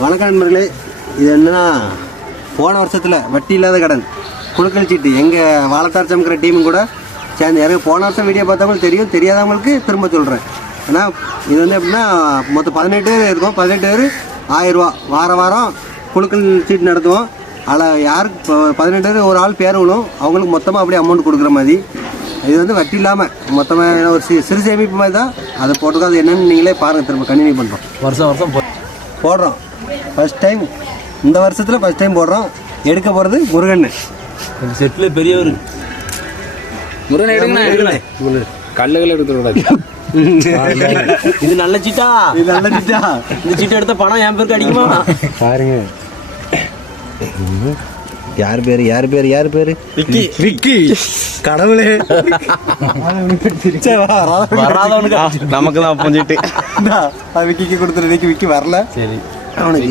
வணக்கம் நண்பர்களே. இது என்னன்னா போன வருஷத்தில் வட்டி இல்லாத கடன் குழுக்கள் சீட்டு எங்கள் வாழத்தார் சமைக்கிற டீமும் கூட சேர்ந்து யாரும் போன வருஷம் வீடியோ பார்த்தவங்களுக்கு தெரியும், தெரியாதவங்களுக்கு திரும்ப சொல்கிறேன். ஏன்னா இது வந்து எப்படின்னா மொத்தம் 18 பேர் இருக்கும். 18 பேர் 1000 ரூபா வாரம் வாரம் குழுக்கள் சீட்டு நடத்துவோம். அதில் யாருக்கு 18 பேர் ஒரு ஆள் பேர் விழும், அவங்களுக்கு மொத்தமாக அப்படியே அமௌண்ட் கொடுக்குற மாதிரி. இது வந்து வட்டி இல்லாமல் மொத்தமாக ஒரு சிறு சேமிப்பு மாதிரி தான். அதை போட்டுக்கோ, அது என்னென்னு நீங்களே பாருங்கள். திரும்ப கண்டினியூ பண்ணுறோம். வருஷம் போடுறோம். ஃபஸ்ட் டைம் இந்த வருஷத்தில் ஃபஸ்ட் டைம் போடுறோம். எடுக்க போகிறது முருகன். செட்டில் பெரியவர் முருகன் எடுக்கணும். கல்லுகள் எடுத்துக்கூடாது. இது நல்ல சீட்டா, இது நல்ல சீட்டா. இந்த சீட்டை எடுத்த பணம் என் பேருக்கு அடிக்குமா பாருங்க. யார் பேரு விக்கி. கடவுளே, நமக்கு தான் அப்போ சீட்டு விக்கிக்கு கொடுத்துரு. விக்கி வரல. சரி அவனுக்கு